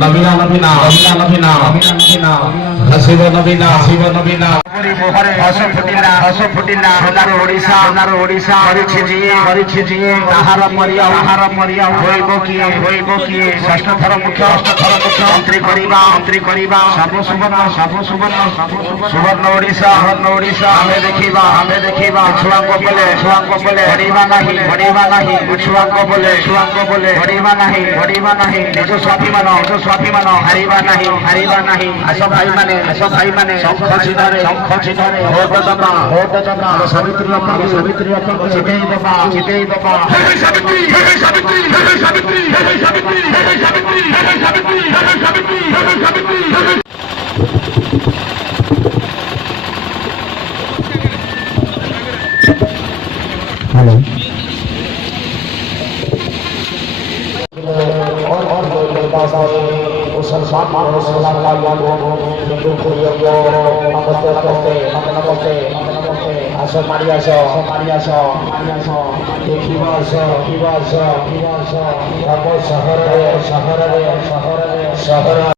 নবীনা নবীনা নবীনা নবীনা হাসিব নবীনা হাসিব নবীনা মোহরে হস ফুটিলা সোনার ওড়িশা হরিছি জিয়ে তাহার মরিয়া হইব কিয়ে ষষ্ঠ থর মুখ্যমন্ত্রী করিবা ସବୁ ସୁବର୍ଣ୍ଣ ଓଡ଼ିଶା ଆମେ ଦେଖିବା ଛୁଆଙ୍କ ବୋଲେ ହରିବା ନାହିଁ ଛୁଆଙ୍କ ବୋଲେ ହରିବା ନାହିଁ ନିଜ ସ୍ୱାଭିମାନ ହାରିବା ନାହିଁ ଆସ ଭାଇମାନେ ଶଙ୍ଖ ଚିହ୍ନରେ ଭୋଟ ଦବା ସାବିତ୍ରୀ ବାପାଙ୍କୁ ଜିତେଇ ଦବା আস মারি আস দেখিবা আস সহরে